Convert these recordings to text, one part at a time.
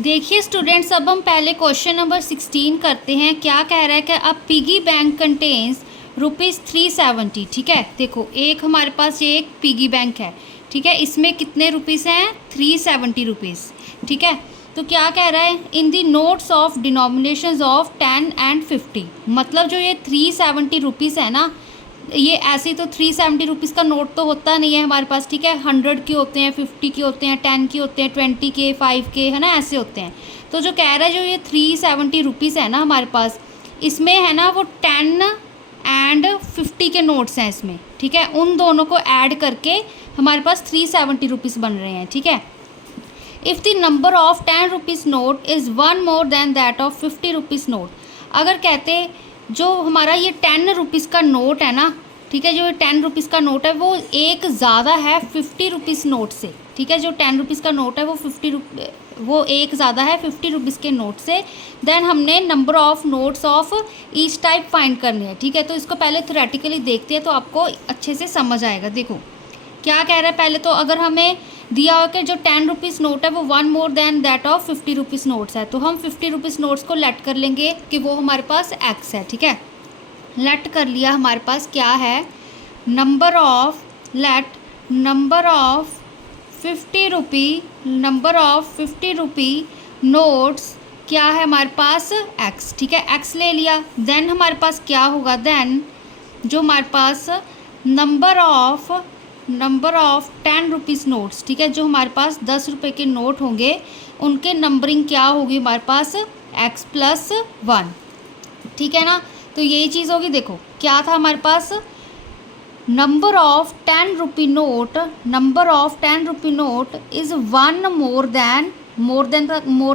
देखिए स्टूडेंट्स, अब हम पहले क्वेश्चन नंबर 16 करते हैं। क्या कह रहा है कि अब पिगी बैंक कंटेन्स ₹370। ठीक है, देखो एक हमारे पास ये एक पिगी बैंक है। ठीक है, इसमें कितने रुपीज़ हैं? ₹370। ठीक है, तो क्या कह रहा है? In the notes of denominations of 10 and 50। मतलब जो ये ₹370 है ना, ये ऐसे तो ₹370 का नोट तो होता नहीं है हमारे पास। ठीक है, 100 के होते हैं, 50 के होते हैं, 10 के होते हैं, 20 के, 5 के, है ना, ऐसे होते हैं। तो जो कह रहा है जो ये ₹370 है ना हमारे पास, इसमें है ना वो 10 एंड 50 के नोट्स हैं इसमें। ठीक है, उन दोनों को ऐड करके हमारे पास ₹370 बन रहे हैं। ठीक है, if the number of ₹10 note is 1 more then that of ₹50 note. अगर कहते जो हमारा ये ₹10 का नोट है ना, ठीक है, जो ₹10 का नोट है वो एक ज़्यादा है ₹50 नोट से। ठीक है, जो ₹10 का नोट है वो एक ज़्यादा है ₹50 के नोट से। देन हमने number of notes of each type find करने हैं। ठीक है, तो इसको पहले थ्योरेटिकली देखते हैं तो आपको अच्छे से समझ आएगा। देखो क्या कह रहा है पहले तो, अगर हमें दिया हो कि जो ₹10 नोट है वो 1 more then that of ₹50 notes है, तो हम ₹50 नोट्स को लेट कर लेंगे कि वो हमारे पास x है। ठीक है, लेट कर लिया। हमारे पास क्या है? नंबर ऑफ 50 रुपी नोट्स क्या है हमारे पास? x। ठीक है, x ले लिया। देन हमारे पास क्या होगा? देन जो हमारे पास नंबर ऑफ ₹10 नोट्स, ठीक है, जो हमारे पास ₹10 के नोट होंगे उनके नंबरिंग क्या होगी हमारे पास? x+1। ठीक है ना, तो यही चीज़ होगी। देखो क्या था हमारे पास? Number of ₹10 note is 1 more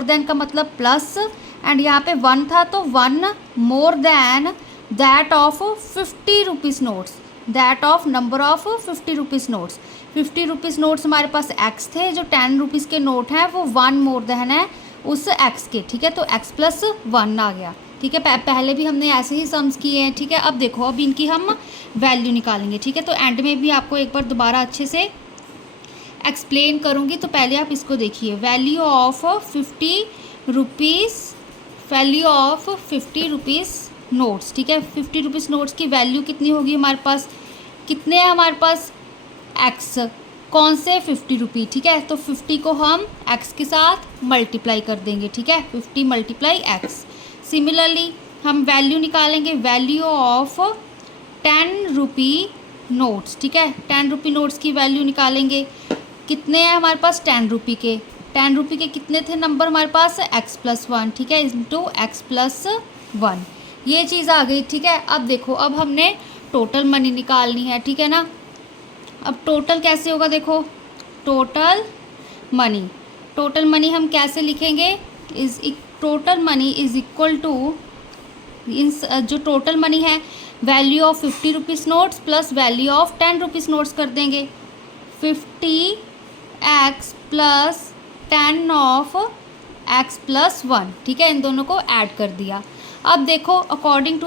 than का मतलब प्लस, एंड यहाँ पे 1 था तो 1 more then that of ₹50 notes, that of number of ₹50 notes. ₹50 notes हमारे पास x थे, जो ₹10 के नोट हैं वो 1 मोर देन है उस x के। ठीक है, तो x+1 आ गया। ठीक है, पहले भी हमने ऐसे ही सम्स किए हैं। ठीक है, अब देखो अब इनकी हम वैल्यू निकालेंगे। ठीक है, तो एंड में भी आपको एक बार दोबारा अच्छे से एक्सप्लेन करूँगी, तो पहले आप इसको देखिए। Value of ₹50 notes. ठीक है, ₹50 नोट्स की वैल्यू कितनी होगी हमारे पास? कितने हैं हमारे पास? x। कौन से? ₹50। ठीक है, तो 50 को हम x के साथ मल्टीप्लाई कर देंगे। ठीक है, 50 × x। सिमिलरली हम वैल्यू निकालेंगे, वैल्यू ऑफ ₹10 नोट्स। ठीक है, ₹10 नोट्स की वैल्यू निकालेंगे। कितने हैं हमारे पास? ₹10 के। ₹10 के कितने थे नंबर हमारे पास? x+1। ठीक है, इंटू x+1, ये चीज़ आ गई। ठीक है, अब देखो अब हमने टोटल मनी निकालनी है। ठीक है ना, अब टोटल कैसे होगा? देखो टोटल मनी हम कैसे लिखेंगे? Total money is equal to, जो टोटल मनी है value of ₹50 notes plus value of ₹10 notes कर देंगे। 50x plus 10 of x+1। ठीक है, इन दोनों को ऐड कर दिया। अब देखो अकॉर्डिंग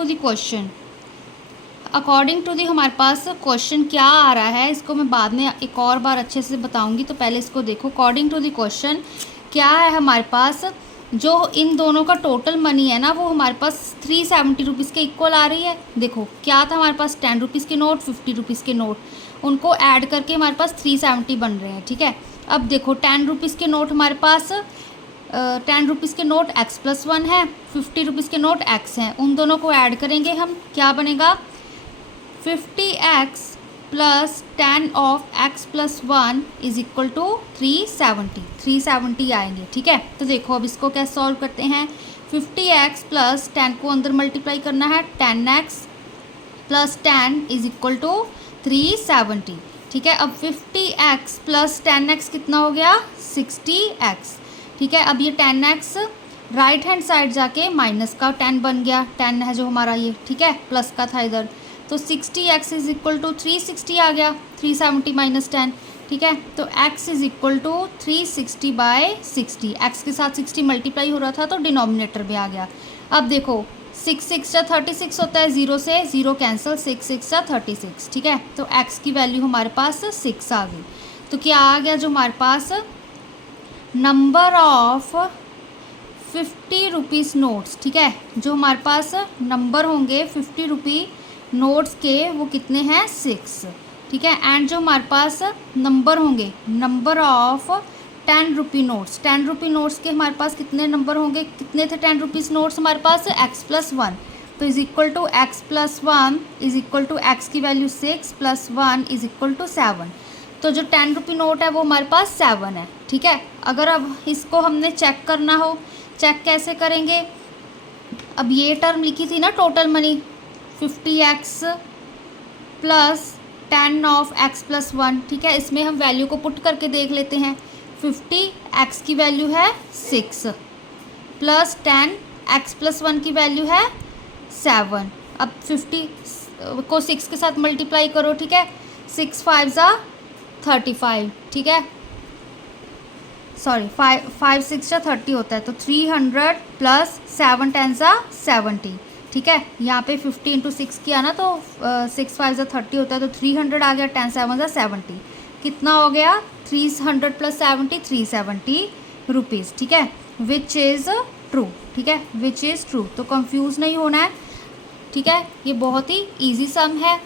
टू दी हमारे पास क्वेश्चन क्या आ रहा है, इसको मैं बाद में एक और बार अच्छे से बताऊंगी, तो पहले इसको देखो। अकॉर्डिंग टू दी क्वेश्चन क्या है हमारे पास? जो इन दोनों का टोटल मनी है ना वो हमारे पास ₹370 के इक्वल आ रही है। देखो क्या था हमारे पास? ₹10 के नोट, ₹50 के नोट, उनको ऐड करके हमारे पास 370 बन रहे हैं। ठीक है, अब देखो ₹10 के नोट हमारे पास ₹10 के नोट x+1 है, ₹50 के नोट x हैं, उन दोनों को ऐड करेंगे हम, क्या बनेगा? 50x plus 10 of x+1 is equal to 370 आएंगे। ठीक है, तो देखो अब इसको कैसे सॉल्व करते हैं। 50x प्लस 10 को अंदर मल्टीप्लाई करना है, 10x plus 10 is equal to 370। ठीक है, अब 50x प्लस 10x कितना हो गया? 60x। ठीक है, अब ये 10x राइट हैंड साइड जाके माइनस का 10 बन गया, 10 है जो हमारा ये। ठीक है, प्लस का था इधर, तो 60x इज इक्वल टू 360 आ गया, 370 - 10। ठीक है, तो x is equal to 360/60। x के साथ 60 मल्टीप्लाई हो रहा था तो डिनोमिनेटर भी आ गया। अब देखो 6 6 36 होता है, 0 से 0 कैंसिल, 6 6 36। ठीक है, तो x की वैल्यू हमारे पास 6 आ गई। तो क्या आ गया जो हमारे पास? नंबर ऑफ 50 रुपीज़ नोट्स, ठीक है, जो हमारे पास नंबर होंगे 50 रुपी नोट्स के वो कितने हैं 6, ठीक है। एंड जो हमारे पास नंबर होंगे, number of 10 rupee notes, 10 rupee notes के हमारे पास कितने नंबर होंगे, कितने थे 10 रुपीज़ नोट्स हमारे पास, x+1, तो is equal to x+1 is equal to x की वैल्यू 6 + 1 इज़ इक्वल टू 7। तो जो 10 रुपी नोट है वो हमारे पास 7 है, ठीक है। अगर अब इसको हमने चेक करना हो, चेक कैसे करेंगे, अब ये टर्म लिखी थी ना total money 50x plus 10 of x+1, ठीक है, इसमें हम वैल्यू को पुट करके देख लेते हैं। 50x की वैल्यू है 6 प्लस 10 x+1 की वैल्यू है 7। अब 50 को 6 के साथ मल्टीप्लाई करो, ठीक है, 6 5 ज़ा 35, ठीक है, सॉरी 5 6 ज़ा 30 होता है, तो 300 प्लस 7 10 ज़ा 70, ठीक है। यहाँ पे 50 × 6 किया ना तो 6 5 ज़ा 30 होता है, तो 300 आ गया, 10 7 ज़ा 70, कितना हो गया 300 प्लस 70 370 रुपीज़, ठीक है, विच इज़ ट्रू, ठीक है, विच इज़ ट्रू। तो कंफ्यूज नहीं होना है, ठीक है, ये बहुत ही इजी सम है,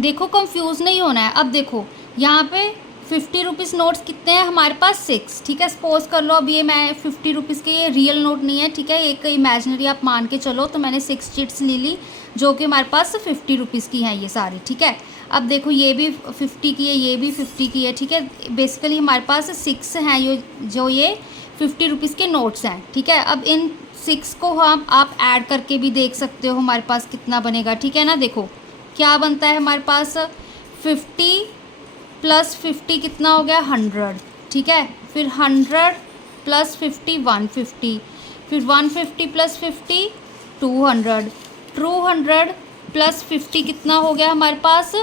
देखो कंफ्यूज नहीं होना है। अब देखो यहाँ पे 50 रुपीज़ नोट्स कितने हैं हमारे पास 6, ठीक है। सपोज कर लो अब ये मैं 50 रुपीज़ के, ये रियल नोट नहीं है, ठीक है, एक इमेजिनरी आप मान के चलो, तो मैंने 6 चिट्स ले ली जो कि हमारे पास 50 रुपीज़ की हैं ये सारी, ठीक है। अब देखो ये भी 50 की है, ये भी 50 की है, ठीक है, बेसिकली हमारे पास 6 हैं ये जो ये 50 रुपीज़ के नोट्स हैं, ठीक है। अब इन 6 को हम आप ऐड करके भी देख सकते हो हमारे पास कितना बनेगा, ठीक है ना। देखो क्या बनता है हमारे पास 50 प्लस 50 कितना हो गया 100, ठीक है, फिर 100 प्लस 50 150, फिर 150 प्लस 50 200, 200 प्लस 50 कितना हो गया हमारे पास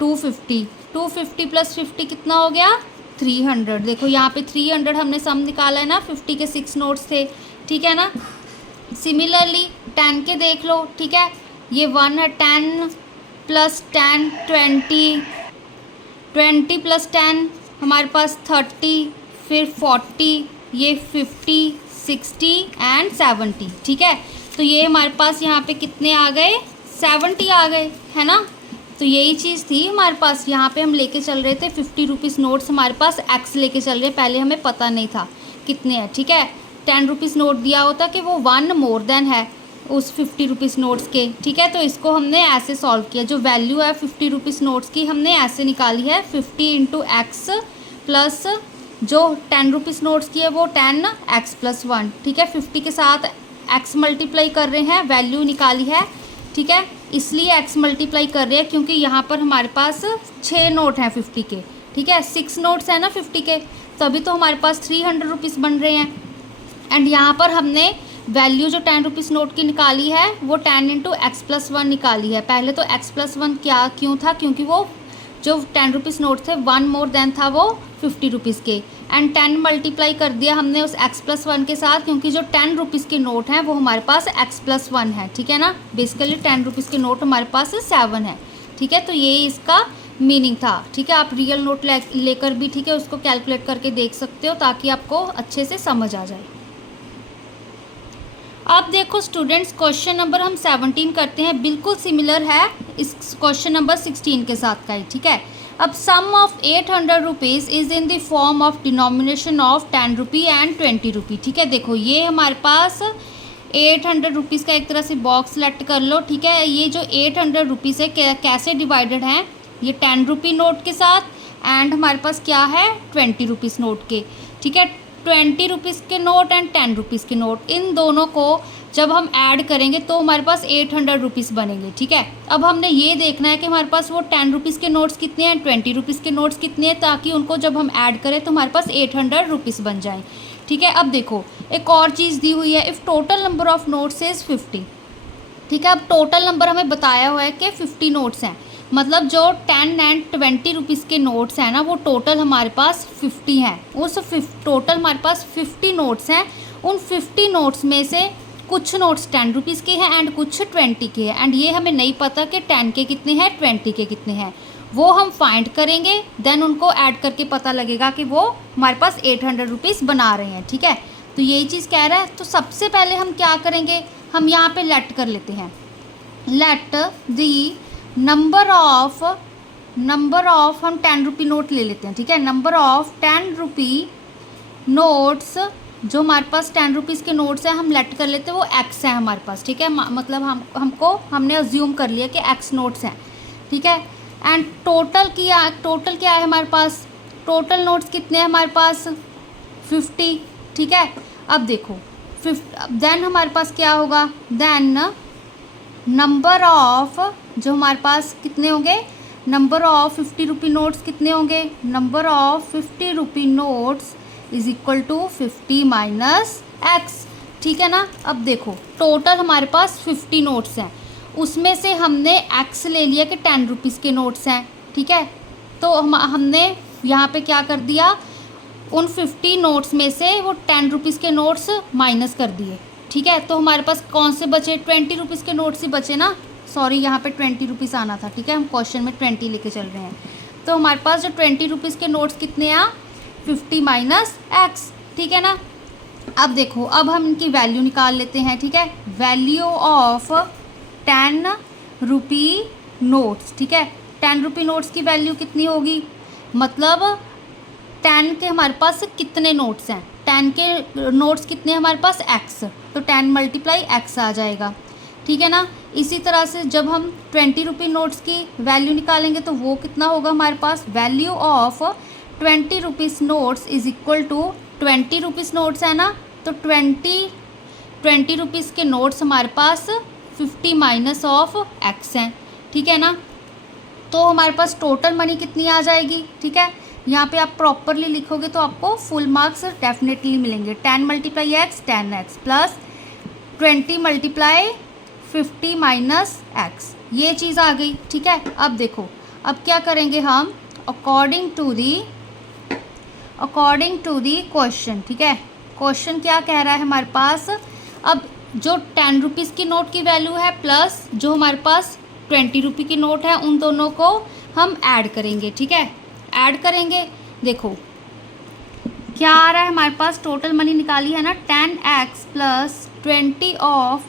250, 250 प्लस 50 कितना हो गया 300। देखो यहाँ पे 300 हमने सम निकाला है ना, 50 के 6 नोट्स थे, ठीक है ना। सिमिलरली 10 के देख लो, ठीक है, ये 1 है, 10 प्लस 10 20, 20 प्लस 10 हमारे पास 30, फिर 40, ये 50 60 एंड 70, ठीक है। तो ये हमारे पास यहाँ पे कितने आ गए 70 आ गए, है ना। तो यही चीज़ थी हमारे पास, यहाँ पे हम लेके चल रहे थे 50 रुपीज़ नोट्स हमारे पास एक्स लेके चल रहे, पहले हमें पता नहीं था कितने हैं, ठीक है। 10 रुपीज़ नोट दिया होता कि वो 1 मोर देन है उस 50 रुपीज़ नोट्स के, ठीक है। तो इसको हमने ऐसे सॉल्व किया, जो वैल्यू है 50 रुपीज़ नोट्स की हमने ऐसे निकाली है 50 × x प्लस जो 10 रुपीज़ नोट्स की है वो 10x+1, ठीक है। 50 के साथ x मल्टीप्लाई कर रहे हैं, वैल्यू निकाली है, ठीक है, इसलिए x मल्टीप्लाई कर रहे हैं क्योंकि यहाँ पर हमारे पास 6 नोट हैं 50 के, ठीक है, 6 नोट्स हैं ना 50 के, तभी तो हमारे पास 300 रुपीज़ बन रहे हैं। एंड यहाँ पर हमने वैल्यू जो 10 रुपीज़ नोट की निकाली है वो 10 × x+1 निकाली है। पहले तो x+1 क्या क्यों था, क्योंकि वो जो 10 रुपीज़ नोट थे 1 मोर देन था वो 50 रुपीज़ के, एंड 10 मल्टीप्लाई कर दिया हमने उस x+1 के साथ, क्योंकि जो 10 रुपीज़ के नोट हैं वो हमारे पास x+1 है, ठीक है ना। बेसिकली 10 रुपीज़ के नोट हमारे पास 7 है, ठीक है। तो ये इसका मीनिंग था, ठीक है। आप रियल नोट लेकर भी, ठीक है, उसको कैलकुलेट करके देख सकते हो ताकि आपको अच्छे से समझ आ जाए। अब देखो स्टूडेंट्स, क्वेश्चन नंबर हम 17 करते हैं, बिल्कुल सिमिलर है इस क्वेश्चन नंबर 16 के साथ का ही, ठीक है। अब sum of 800 rupees is in the form of denomination of 10 rupee and 20 rupee, ठीक है। देखो ये हमारे पास 800 रुपीज़ का एक तरह से बॉक्स सेलेक्ट कर लो, ठीक है। ये जो 800 रुपीज़ है कैसे डिवाइडेड हैं, ये 10 रुपी नोट के साथ एंड हमारे पास क्या है 20 रुपीज़ नोट के, ठीक है। 20 रुपीज़ के नोट एंड 10 रुपीज़ के नोट, इन दोनों को जब हम ऐड करेंगे तो हमारे पास 800 रुपीज़ बनेंगे, ठीक है। अब हमने ये देखना है कि हमारे पास वो 10 रुपीज़ के नोट्स कितने हैं, 20 रुपीज़ के नोट्स कितने हैं, ताकि उनको जब हम ऐड करें तो हमारे पास 800 रुपीज़ बन जाएँ, ठीक है। अब देखो एक और चीज़ दी हुई है, if total number of notes is 50, ठीक है। अब टोटल नंबर हमें बताया हुआ है कि 50 नोट्स हैं, मतलब जो 10 एंड 20 रुपीज़ के नोट्स हैं ना वो टोटल हमारे पास 50 हैं। उस टोटल हमारे पास 50 नोट्स हैं, उन 50 नोट्स में से कुछ नोट्स 10 रुपीज़ के हैं एंड कुछ 20 के हैं, एंड ये हमें नहीं पता कि 10 के कितने हैं 20 के कितने हैं, वो हम फाइंड करेंगे, देन उनको ऐड करके पता लगेगा कि वो हमारे पास 800 रुपीज़ बना रहे हैं, ठीक है। तो यही चीज़ कह रहा है। तो सबसे पहले हम क्या करेंगे, हम यहाँ पे लेट कर लेते हैं, लेट दी नंबर ऑफ हम 10 रुपी नोट ले लेते हैं, ठीक है। नंबर ऑफ 10 रुपी नोट्स, जो हमारे पास 10 रुपीज़ के नोट्स हैं हम लेट कर लेते हैं, वो एक्स है हमारे पास, ठीक है। मतलब हमने अज्यूम कर लिया कि एक्स नोट्स हैं, ठीक है। एंड टोटल क्या है हमारे पास, टोटल नोट्स कितने हैं हमारे पास 50, ठीक है। अब देखो देन हमारे पास क्या होगा, देन नंबर ऑफ, जो हमारे पास कितने होंगे, नंबर ऑफ 50 रुपी नोट्स कितने होंगे, number of 50 rupee notes is equal to 50 minus x, ठीक है ना। अब देखो टोटल हमारे पास 50 नोट्स हैं, उसमें से हमने एक्स ले लिया कि 10 रुपीज़ के नोट्स हैं, ठीक है। तो हमने यहाँ पे क्या कर दिया, उन 50 नोट्स में से वो 10 रुपीज़ के नोट्स माइनस कर दिए, ठीक है। तो हमारे पास कौन से बचे, 20 रुपीज़ के नोट्स ही बचे ना, सॉरी यहाँ पे 20 रुपीज़ आना था, ठीक है। हम क्वेश्चन में 20 लेके चल रहे हैं। तो हमारे पास जो 20 रुपीज़ के नोट्स कितने हैं, 50 माइनस एक्स, ठीक है ना। अब देखो, अब हम इनकी वैल्यू निकाल लेते हैं, ठीक है। वैल्यू ऑफ 10 रुपी नोट्स, ठीक है। 10 रुपी नोट्स की वैल्यू कितनी होगी, मतलब 10 के हमारे पास कितने नोट्स हैं, 10 के नोट्स कितने हमारे पास एक्स, तो 10 मल्टीप्लाई एक्स आ जाएगा, ठीक है ना। इसी तरह से जब हम 20 रुपी नोट्स की वैल्यू निकालेंगे तो वो कितना होगा हमारे पास, value of 20 rupees notes is equal to 20 rupees notes है ना, तो 20 रुपीज़ के नोट्स हमारे पास 50 माइनस ऑफ एक्स हैं, ठीक है ना। तो हमारे पास टोटल मनी कितनी आ जाएगी, ठीक है। यहाँ पे आप प्रॉपरली लिखोगे तो आपको फुल मार्क्स डेफिनेटली मिलेंगे। 10 multiply x 10 x plus 20 multiply 50 minus x, ये चीज़ आ गई, ठीक है। अब देखो, अब क्या करेंगे हम, अकॉर्डिंग टू दी क्वेश्चन, ठीक है। क्वेश्चन क्या कह रहा है हमारे पास, अब जो 10 रुपीज़ की नोट की वैल्यू है प्लस जो हमारे पास 20 रुपी की नोट है, उन दोनों को हम ऐड करेंगे, ठीक है। ऐड करेंगे, देखो क्या आ रहा है हमारे पास, टोटल मनी निकाली है ना, 10x plus 20 of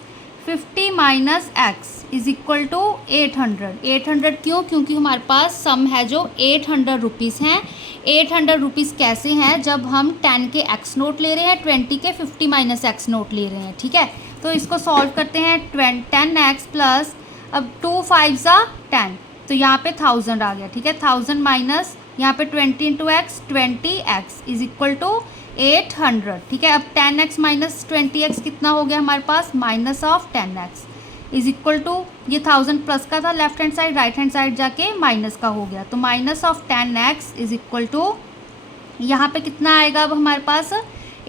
50 minus x is equal to 800। 800 क्यों, क्योंकि हमारे पास सम है जो 800 रुपीज़ हैं। 800 रुपीज़ कैसे हैं, जब हम 10 के एक्स नोट ले रहे हैं, 20 के 50 माइनस एक्स नोट ले रहे हैं, ठीक है। तो इसको सॉल्व करते हैं, 10x प्लस, अब 2 5 ज़ा 10, तो यहाँ पे 1000 आ गया, ठीक है। 1000 माइनस यहाँ पे 20 into x 20x is equal to 800, ठीक है। अब 10x माइनस 20x कितना हो गया हमारे पास, minus of 10x is equal to, ये 1000 प्लस का था left hand side, right hand side जाके माइनस का हो गया, तो minus of 10x is equal to, यहाँ पे कितना आएगा अब हमारे पास,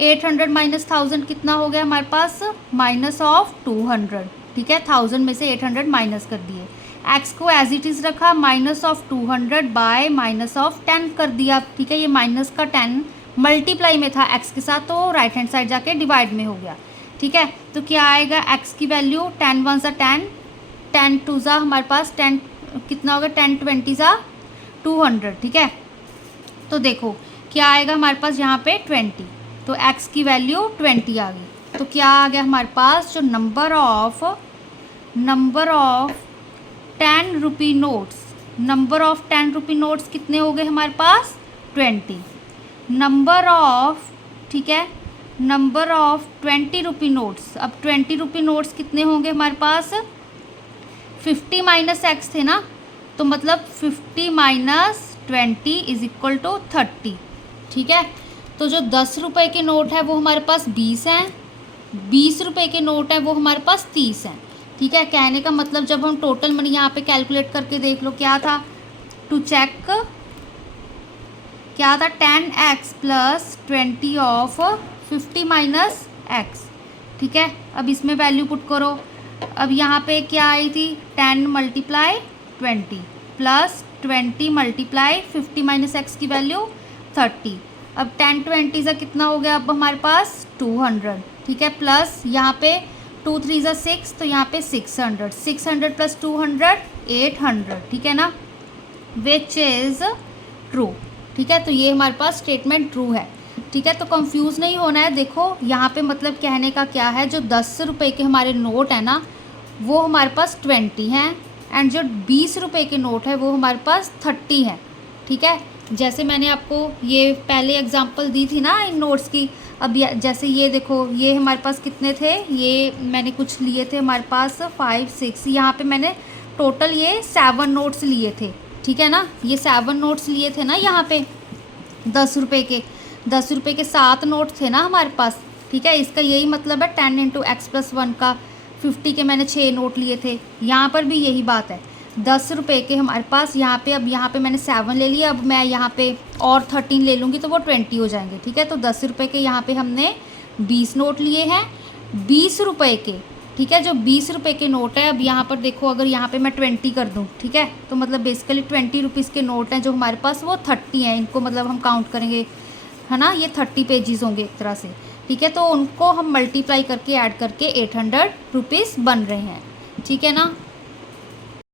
800 माइनस 1000 कितना हो गया हमारे पास, माइनस ऑफ 200, ठीक है। 1000 में से 800 माइनस कर दिए, x को एज इट इज़ रखा, minus of 200 bye minus of 10 कर दिया, ठीक है। ये माइनस का 10 मल्टीप्लाई में था x के साथ, तो राइट हैंड साइड जाके डिवाइड में हो गया, ठीक है। तो क्या आएगा, x की वैल्यू 10 1 ज़ा 10, 10 2 ज़ा हमारे पास 10 कितना होगा, 10 20 ज़ा 200, ठीक है। तो देखो क्या आएगा हमारे पास यहाँ पे 20, तो x की वैल्यू 20 आ गई। तो क्या आ गया हमारे पास, जो number of 10 rupee notes, number of 10 rupee notes कितने हो गए हमारे पास, 20। नंबर ऑफ, ठीक है, नंबर ऑफ 20 रुपी नोट्स, अब 20 रुपी नोट्स कितने होंगे हमारे पास, 50 माइनस एक्स थे ना, तो मतलब 50 माइनस 20 इज इक्वल टू 30, ठीक है। तो जो 10 रुपये के नोट है वो हमारे पास 20 हैं, 20 रुपये के नोट है वो हमारे पास 30 हैं, ठीक है। कहने का मतलब जब हम टोटल मनी यहाँ पे कैलकुलेट करके देख लो, क्या था, टू चेक क्या था, 10x plus 20 of 50 minus x, ठीक है। अब इसमें वैल्यू पुट करो, अब यहाँ पे क्या आई थी, 10 multiply 20 plus 20 multiply 50 minus x की वैल्यू 30, अब 10 20 ज़ा कितना हो गया अब हमारे पास 200, ठीक है। प्लस यहाँ पे 2 3 ज़ा 6, तो यहाँ पे 600, 600 प्लस 200 800, ठीक है ना, विच इज़ ट्रू, ठीक है। तो ये हमारे पास स्टेटमेंट ट्रू है। ठीक है। तो कंफ्यूज नहीं होना है। देखो यहाँ पे मतलब कहने का क्या है, जो 10 रुपये के हमारे नोट है ना वो हमारे पास 20 हैं, एंड जो 20 रुपये के नोट है वो हमारे पास 30 है। ठीक है, जैसे मैंने आपको ये पहले एग्जांपल दी थी ना इन नोट्स की। अब जैसे ये देखो, ये हमारे पास कितने थे, ये मैंने कुछ लिए थे हमारे पास 5 6, यहाँ पे मैंने टोटल ये 7 नोट्स लिए थे। ठीक है ना, ये 7 नोट्स लिए थे ना यहाँ पे 10 रुपये के। 10 रुपये के 7 नोट थे ना हमारे पास। ठीक है, इसका यही मतलब है 10 × x+1 का। 50 के मैंने 6 नोट लिए थे। यहाँ पर भी यही बात है, 10 रुपये के हमारे पास यहाँ पे, अब यहाँ पे मैंने 7 ले लिया, अब मैं यहाँ पे और 13 ले लूँगी तो वो 20 हो जाएंगे। ठीक है, तो 10 रुपये के यहाँ पे हमने 20 नोट लिए हैं 20 रुपये के। ठीक है, जो 20 रुपये के नोट है, अब यहाँ पर देखो अगर यहाँ पे मैं 20 कर दूँ, ठीक है, तो मतलब बेसिकली 20 रुपीज़ के नोट हैं जो हमारे पास वो 30 हैं। इनको मतलब हम काउंट करेंगे, है ना, ये 30 पेजेस होंगे एक तरह से। ठीक है, तो उनको हम मल्टीप्लाई करके ऐड करके 800 रुपीज़ बन रहे हैं। ठीक है ना।